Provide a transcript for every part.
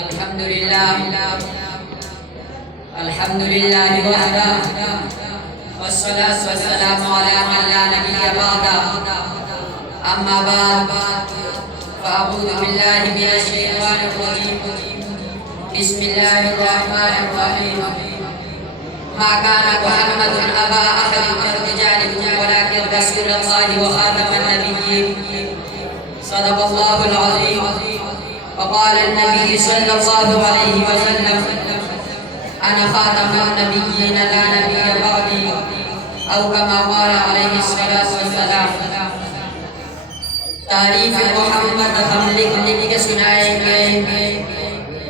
الحمد لله وحده والصلاة والسلام على من لا نبي بعده أما بعد فأعوذ بالله من الشيطان الرجيم بسم الله الرحمن الرحيم ما كان محمد أبا أحد من رجالكم ولكن رسول الله وخاتم النبيين صدق الله العظيم. وقال النبي صلى الله عليه وسلم أنا خاتم النبيين لا نبي بعدي أو كما قال عليه الصلاة والسلام. تعریف محمد ہم لکھ کے سنائیں گے،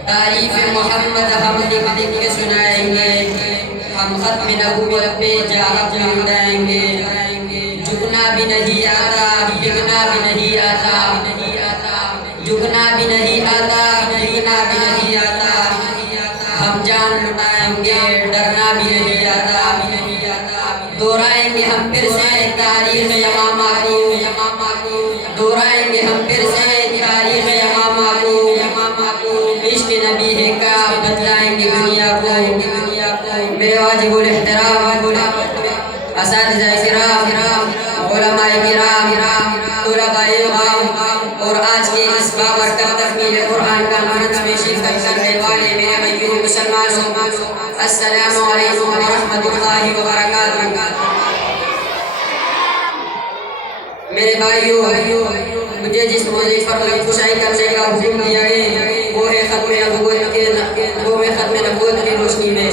تعریف محمد ہم لکھ کے سنائیں گے، ہم ختم نبوت پہ جا اپنا اٹھائیں گے. جھکنا بھی نہیں آتا، بکنا بھی نہیں آتا، جھکنا بھی نہیں آتا، بکنا بھی نہیں آتا. ہم جان لٹائیں گے، ڈرنا بھی نہیں آتا. دہرائیں گے ہم پھر سے تاریخ یمامہ کو، دہرائیں گے ہم پھر سے تاریخ یمامہ کو. عشق نبی ہے کا بتلائیں گے دنیا کو. میرے واجب الاحترام اساتذہ کرام، علماء کرام، طلباء کرام اور آج کے اس بابرکت تکمیل قرآن کانفرنس میں شرکت کرنے والے میرے بھائیوں مسلمانوں، السلام علیکم ورحمۃ اللہ وبرکاتہ. میرے بھائیوں، مجھے جس موضوع پر گفتگو کرنے کا حکم دیا ہے وہ ہے ختم نبوت کی روشنی میں.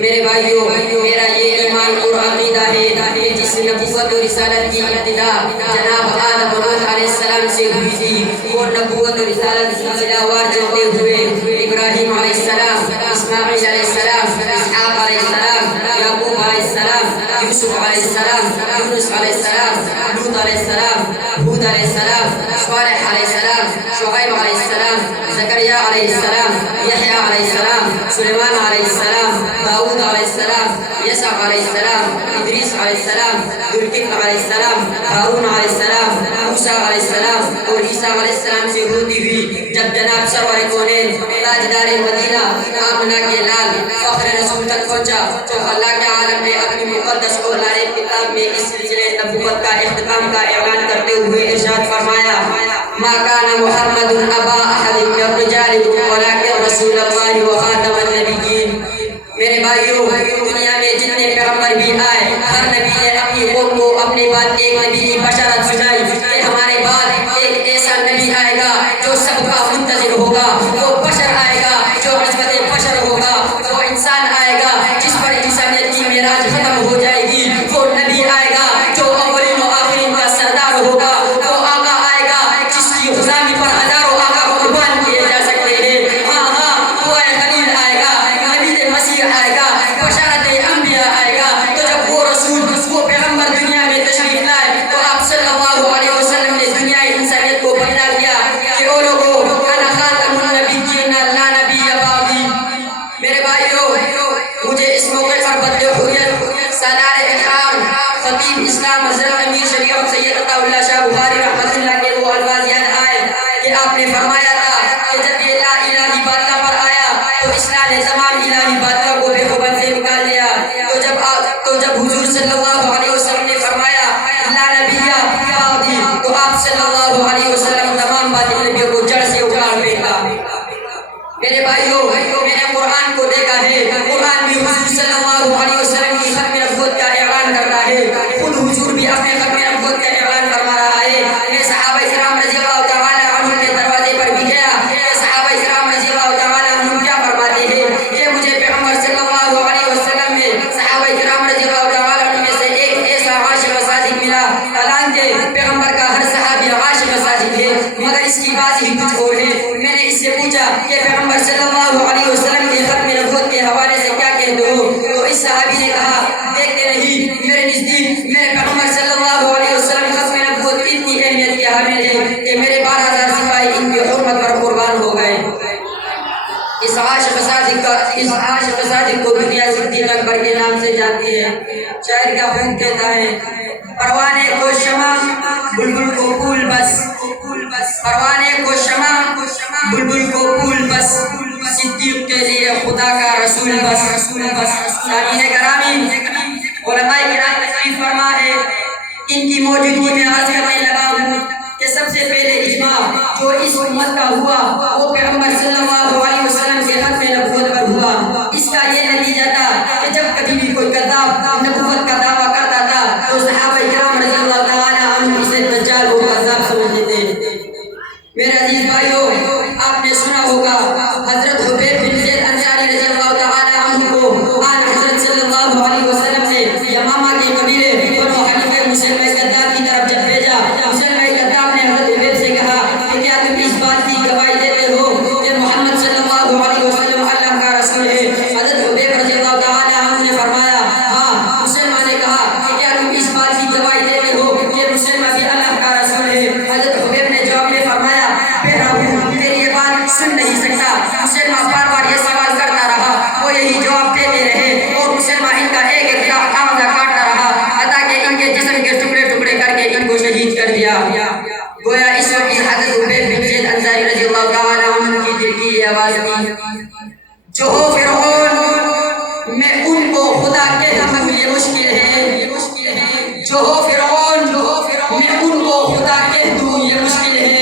میرے بھائیوں، میرا یہ ایمان اور عقیدہ ہے کہ جس نبوت و رسالت کی ابتدا جناب آدم علیہ السلام سے ہوئی تھی، وہ نبوت و رسالت سلسلہ وار چلتے ہوئے ابراہیم علیہ السلام، اسماعیل علیہ السلام، اسحاق علیہ السلام، یعقوب علیہ السلام، یوسف علیہ السلام، یونس علیہ السلام، لوط علیہ السلام، ہود علیہ السلام، صالح علیہ السلام، شعیب علیہ السلام، زکریا علیہ السلام، یحییٰ علیہ السلام، سلیمان علیہ السلام، داؤد علیہ السلام، یسع علیہ السلام، ادریس علیہ السلام، ذوالکفل علیہ السلام، ہارون علیہ السلام، موسیٰ علیہ السلام اور عیسیٰ علیہ السلام سے ہوتی ہوئی جب جناب سرور کونین تاجدار مدینہ آمنہ کے لال فخر رسول تک پہنچا تو اللہ کے عالم نے اپنی مقدس اور لائق کتاب میں اس سلسلے نبوت کا اختتام کا اعلان کرتے ہوئے ارشاد فرمایا: ما كان محمد ابا احد من رجالكم ولكن رسول الله وخاتم النبيين. میرے بھائیوں، دنیا میں جتنے پیغمبر بھی آئے، ہر نبی نے اپنی قوم کو اپنے بعد ایک نبی کی بشارت سنائی کہ ہمارے بعد ایک ایسا نبی آئے گا جو سب کا منتظر ہوگا. وہ بشر آئے گا جو عصمت بشر ہوگا. وہ انسان آئے گا جس پر انسانیت کی معراج ختم ہو جائے گی. وہ نبی آئے گا جو اولین و آخرین کا سردار ہوگا. وہ آقا آئے گا جس کی غلامی پر ہزاروں آقا قربان کیے جا سکتے ہیں. ہاں ہاں، وہ خلیل آئے گا، نبی مسیح آئے گا، بشارت انبیاء آئے گا. تو جب وہ رسول، وہ پیغمبر دنیا میں تشریف لائے تو آپ صلی اللہ علیہ وسلم نے دنیا انسانیت کو بتلا دیا کہ او لوگو، انا خاتم النبیین لا نبی بعدی. میرے بھائیوں، مجھے اس موقع پر بدل حریت سالار احرام خطیب اسلام حضرت امیر شریعت سید عطا اللہ شاہ بخاری رحمۃ اللہ کے وہ الفاظ یاد آئے کہ آپ نے فرمایا تھا کہ جب یہ لا الہی بادلہ پر آیا تو اسلام نے تمام الہی بادلہ کو بے خوبن سے نکال دیا. تو جب حضور صلی اللہ علیہ وسلم نے فرمایا لا نبی بعدی تو آپ صلی اللہ علیہ وسلم تمام باطل نبیوں کو جڑ سے اکھاڑ پھینکا. میرے بھائیوں، میں نے قرآن کو دیکھا ہے، قرآن بھی حضور صلی اللہ علیہ وسلم کی ختم نبوت کا اعلان کرتا ہے. خود حضور بھی اپنے ختم نبوت کا اعلان فرما رہا ہے. میں صحابہ کرام رضی اللہ تعالی عنہ کے دروازے پر بھی گیا کہ صحابہ کرام رضی اللہ تعالی عنہ کیا فرماتے ہیں کہ مجھے پیغمبر صلی اللہ علیہ وسلم میں صحابہ کرام رضی اللہ تعالی عنہ میں سے ایک ایسا عاشق صادق ملا. حالانکہ پیغمبر کا ہر صحابی عاشق صادق ہے، مگر اس کی بات ہی کچھ اور ہے. میں نے اس سے پوچھا کہ پیغمبر صلی اللہ علیہ وسلم کے ختم نبوت کے حوالے سے کیا کہتے ہو؟ تو اس صحابی نے کہا، دیکھتے نہیں، میرے نزدیک میرے پیغمبر صلی اللہ علیہ وسلم ختم نبوت اتنی اہمیت کے حامل ہے کہ میرے 12,000 سپاہی ان کی حرمت پر قربان ہو گئے. اس عاشق صادق کو دنیا صدیق اکبر کے نام سے جانتی ہے. شاعر کا خون کہتا ہے: پروانے کو شمع بلبل کو پھول بس، پروانے کو شمع بلبل کو پھول بس، خدا کا رسول بس سامعین گرامی علماء کرام تشریف فرما ہے ان کی موجودگی میں عرض کرنے لگا ہوں کہ سب سے پہلے اجماع جو اس امت کا ہوا وہ پیغمبر صلی اللہ علیہ وسلم کے ختم نبوت پر ہوا. اس کا یہ نتیجہ تھا کہ جب کبھی بھی کوئی کذاب نبوت کا دعویٰ کرتا تھا تو صحابہ کرام رضی اللہ تعالی عنہم اسے دجال کو کذاب سمجھتے تھے. میرے عزیز بھائیو آپ نے سنا ہوگا حضرت حبیب بن زید انصاری رضی اللہ تعالی عنہ کو آن حضرت صلی اللہ علیہ وسلم نے یمامہ کے قبیلے بنو حنیفہ مسلمہ کذاب کی طرف جب بھیجا. مسلمہ کذاب نے حضرت حبیب سے کہا کہ کیا تم اس بات کی گواہی دیتے ہو کہ محمد صلی اللہ علیہ وسلم اللہ کا رسول ہے؟ حضرت حبیب رضی اللہ تعالی عنہ نے فرمایا ہاں. مسلمہ نے کہا کہ کیا تم اس بات کی گواہی دیتے ہو کہ مسلمہ بھی اللہ کا رسول ہے؟ حضرت حبیب نے جواب میں فرمایا تیری یہ بات سن نہیں سکتا. مسلمہ بار بار یہ سوال کرتا رہا وہ یہی جواب دیتے رہے اور مسلمہ ان کا ایک ایک آمدہ کاٹتا رہا حتیٰ کہ ان کے جسم کے ٹکڑے ٹکڑے کر کے ان کو شہید کر دیا. گویا اس وقت حضرت حبیب بن زید انصاری رضی اللہ تعالی عنہ کی دل کی یہ آواز تھی جو ہو فرعون میں ان کو خدا کہتا ہوں یہ مشکل ہے. جو ہو فرعون میں ان کو خدا کہہ دوں یہ مشکل ہے.